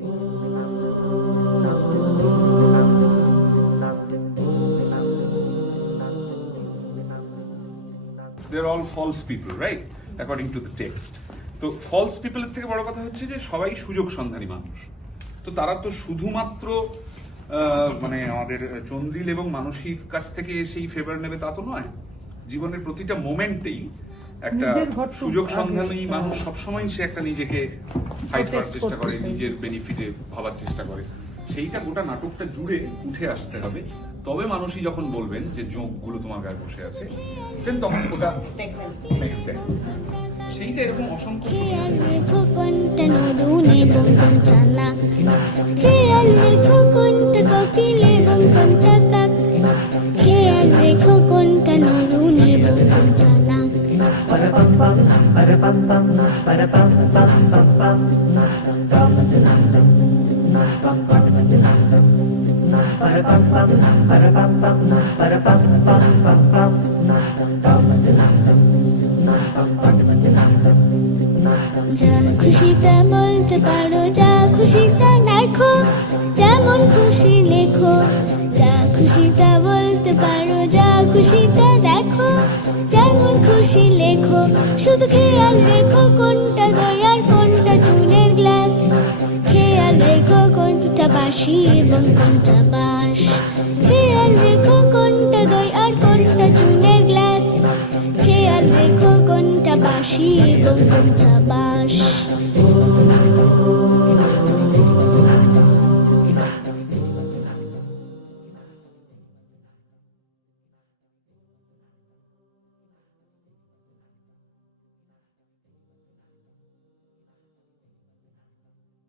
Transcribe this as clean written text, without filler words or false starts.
They're all false people, right? According to the text. তো false পিপলের থেকে বড় কথা হচ্ছে যে সবাই সুযোগ সন্ধানী মানুষ। তো তারা তো শুধুমাত্র মানে আমাদের চন্দ্রিল এবং মানসীর কাছ থেকে সেই ফেভার নেবে তা তো নয়। জীবনের প্রতিটা মোমেন্টেই একটা সুযোগ সন্ধানী মানুষ সবসময় সে একটা নিজেকে ফাইট করার চেষ্টা করে, নিজের বেনিফিটে ভাবার চেষ্টা করে। সেইটা গোটা নাটকটা জুড়ে উঠে আসতে হবে, তবে মানুষই যখন বলবেন যে যোগগুলো তোমার গায়ে বসে আছে, দেন তখন ওটা মেক সেন্স। সেইটা এরকম অসংখ্য খেয়াল রেখো কোনটা নরুন এবং কোনটা না, খেয়াল রেখো কোনটা কোকিল এবং কোনটা কাক, খেয়াল রেখো কোনটা নরুন এবং কোনটা না। যা খুশি তা বলতে পারো, যা খুশি তা লেখো, যেমন খুশি লেখো। যা খুশি তা বলতে পারো, যা খুশি তা দেখো, যেমন খুশি লেখো। শুধু খেয়াল রেখো কোনটা দই আর কোনটা চুনের গ্লাস, খেয়াল রেখো কোনটা বাঁশি এবং কোনটা বাঁশ, খেয়াল রেখো